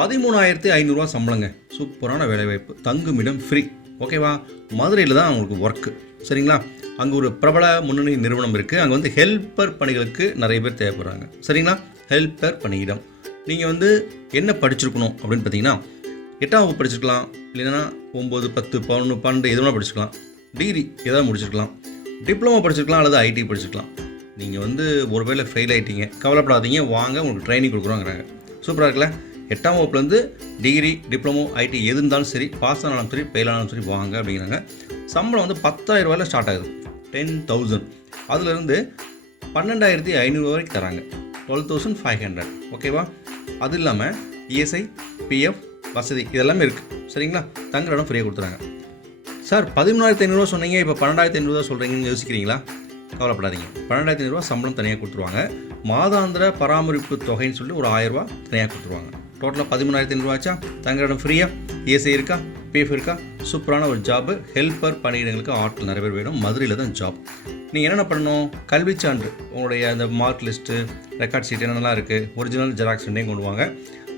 பதிமூணாயிரத்தி ஐநூறுரூவா சம்பளங்க. சூப்பரான வேலைவாய்ப்பு. தங்குமிடம் ஃப்ரீ ஓகேவா மதுரையில் தான் அவங்களுக்கு ஒர்க்கு சரிங்களா? அங்கே ஒரு பிரபல முன்னணி நிறுவனம் இருக்குது அங்கே வந்து ஹெல்ப்பர் பணிகளுக்கு நிறைய பேர் தேவைப்படுறாங்க. சரிங்களா? ஹெல்ப்பர் பணியிடம். நீங்கள் வந்து என்ன படிச்சிருக்கணும் அப்படின்னு பார்த்தீங்கன்னா எட்டாம் வகுப்பு படிச்சிருக்கலாம். இல்லைன்னா ஒம்பது பத்து பதினொன்று பன்னெண்டு எது வேணால் படிச்சிருக்கலாம். டிகிரி எதாவது முடிச்சிருக்கலாம். டிப்ளமோ படிச்சிருக்கலாம் அல்லது ஐடி படிச்சிருக்கலாம். நீங்கள் வந்து ஒருவேளை ஃபெயில் ஆகிட்டீங்க கவலைப்படாதீங்க. வாங்க உங்களுக்கு ட்ரைனிங் கொடுக்குறோங்கிறாங்க. சூப்பராக இருக்குல்ல? எட்டாம் வகுப்புலேருந்து டிகிரி டிப்ளமோ ஐடி எது இருந்தாலும் சரி பாஸ் ஆனாலும் சரி ஃபெயில் ஆனாலும் சரி வாங்க அப்படிங்கிறாங்க. சம்பளம் வந்து பத்தாயிரம் ரூபாயில் ஸ்டார்ட் ஆகுது. டென் தௌசண்ட் அதுலேருந்து பன்னெண்டாயிரத்தி ஐநூறு வரைக்கும் தராங்க. டுவெல் தௌசண்ட் ஃபைவ் ஹண்ட்ரட் ஓகேவா அது இல்லாமல் இஎஸ்ஐ பிஎஃப் வசதி இதெல்லாமே இருக்குது சரிங்களா? தங்குற இடம் ஃப்ரீயாக கொடுத்துறாங்க. சார் பதிமூணாயிரத்தி ஐநூறுரூவா சொன்னீங்க இப்போ பன்னெண்டாயிரத்தி ஐநூறுரூவா சொல்கிறீங்கன்னு யோசிக்கிறீங்களா? கவலைப்படாதீங்க. பன்னெண்டாயிரத்தி ஐநூறுரூவா சம்பளம் தனியாக கொடுத்துருவாங்க. மாதாந்திர பராமரிப்பு தொகைன்னு சொல்லிட்டு ஒரு ஆயிரரூவா தனியாக கொடுத்துருவாங்க. டோட்டலாக பதிமூணாயிரத்தி ஐநூறுவாச்சா? தங்குற இடம் ஃப்ரீயாக ஏசி இருக்கா? பிஎஃப் இருக்கா? சூப்பரான ஒரு ஜாப்பு ஹெல்ப்பர் பணியிடங்களுக்கு ஆட்கள் நிறைய பேர் வேணும். மதுரையில் தான் ஜாப் நீங்கள் என்னென்ன பண்ணணும்? கல்வி சான்று. உங்களுடைய அந்த மார்க் லிஸ்ட்டு ரெக்கார்ட் ஷீட் என்னென்னலாம் இருக்குது ஒரிஜினல் ஜெராக்ஸ் ரெண்டையும் கொண்டு வாங்க.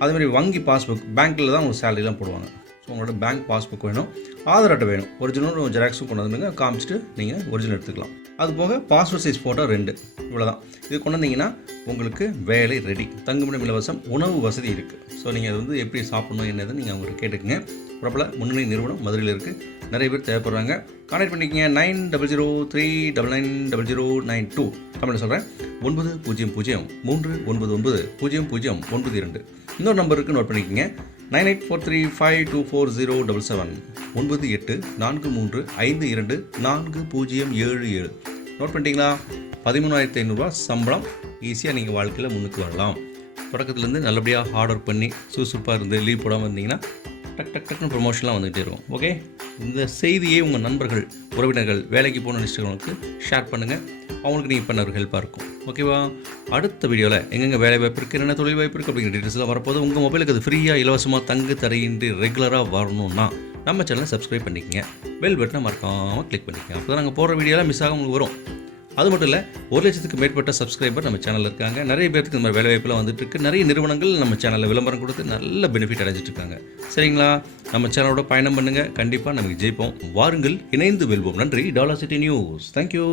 அதேமாதிரி வங்கி பாஸ்புக் பேங்க்கில் தான் உங்களுக்கு சேலரிலாம் போடுவாங்க. ஸோ உங்களோட பேங்க் பாஸ்புக் வேணும். ஆதார் அட்டை வேணும். ஒரிஜினல் ஜெராக்ஸும் கொண்டு வந்துடுங்க. காமிச்சிட்டு நீங்கள் ஒரிஜினல் எடுத்துக்கலாம். அது போக பாஸ்போர்ட் சைஸ் ஃபோட்டோ ரெண்டு. இவ்வளோதான் இது கொண்டு வந்தீங்கன்னா உங்களுக்கு வேலை ரெடி தங்குமிடம் இலவசம் உணவு வசதி இருக்குது ஸோ நீங்கள் அது வந்து எப்படி சாப்பிடணும் என்னதுன்னு நீங்கள் அவங்கள்ட்ட கேட்டுக்குங்க. பிரபல முன்னணி நிறுவனம் மதுரையில் இருக்குது நிறைய பேர் தேவைப்படுறாங்க. கான்டாக்ட் பண்ணிக்கங்க. Nine double zero three double nine double zero nine two தமிழில் சொல்கிறேன் ஒன்பது பூஜ்ஜியம் பூஜ்ஜியம் மூன்று ஒன்பது ஒன்பது பூஜ்ஜியம் பூஜ்ஜியம் ஒன்பது இரண்டு. இன்னொரு நம்பருக்கு நோட் பண்ணிக்கோங்க. Nine eight four three five two four zero double seven ஒன்பது எட்டு நான்கு மூன்று ஐந்து இரண்டு நான்கு பூஜ்ஜியம் ஏழு ஏழு. நோட் பண்ணிட்டீங்களா? பதிமூணாயிரத்தி ஐநூறுரூவா சம்பளம். ஈஸியாக நீங்கள் வாழ்க்கையில் முன்னுக்கு வரலாம். தொடக்கத்துலேருந்து நல்லபடியாக ஹார்ட் ஒர்க் பண்ணி சுறுசுறுப்பாக இருந்து லீவ் போடாமல் இருந்தீங்கன்னா டக் டக் டக்குன்னு ப்ரொமோஷன்லாம் வந்துகிட்டே இருக்கும். ஓகே இந்த செய்தியை உங்கள் நண்பர்கள் உறவினர்கள் வேலைக்கு போன நிச்சயங்களுக்கு ஷேர் பண்ணுங்கள் அவங்களுக்கு நீங்கள் பண்ண ஒரு ஹெல்ப்பாக இருக்கும். ஓகேவா அடுத்த வீடியோவில் எங்கெங்கே வேலை வாய்ப்பு இருக்குது என்னென்ன தொழில் வாய்ப்பு இருக்குது அப்படிங்கிற டீட்டெயில்ஸ்லாம் வரப்போது உங்கள் மொபைலுக்கு அது ஃப்ரீயாக இலவசமாக தங்கு தடையின்றி ரெகுலராக வரணும்னா நம்ம சேனலை சப்ஸ்கிரைப் பண்ணிக்கங்க. பெல் பட்டனை மறக்காமல் கிளிக் பண்ணிக்கங்க. அப்போ தான் நாங்கள் போடுற வீடியோலாம் மிஸ் ஆக உங்களுக்கு வரும். அது மட்டும் இல்லை ஒரு லட்சத்துக்கு மேற்பட்ட சப்ஸ்கிரைபர் நம்ம சேனலில் இருக்காங்க. நிறைய பேருக்கு இந்த மாதிரி வேலைவாய்ப்புலாம் வந்துட்டு இருக்கு. நிறைய நிறுவனங்கள் நம்ம சேனலில் விளம்பரம் கொடுத்து நல்ல பெனிஃபிட் அடைஞ்சிட்டு இருக்காங்க. சரிங்களா? நம்ம சேனலோட பயணம் பண்ணுங்கள் கண்டிப்பாக நமக்கு ஜெயிப்போம். வாருங்கள் இணைந்து வெல்வோம். நன்றி. Dollar city news thank you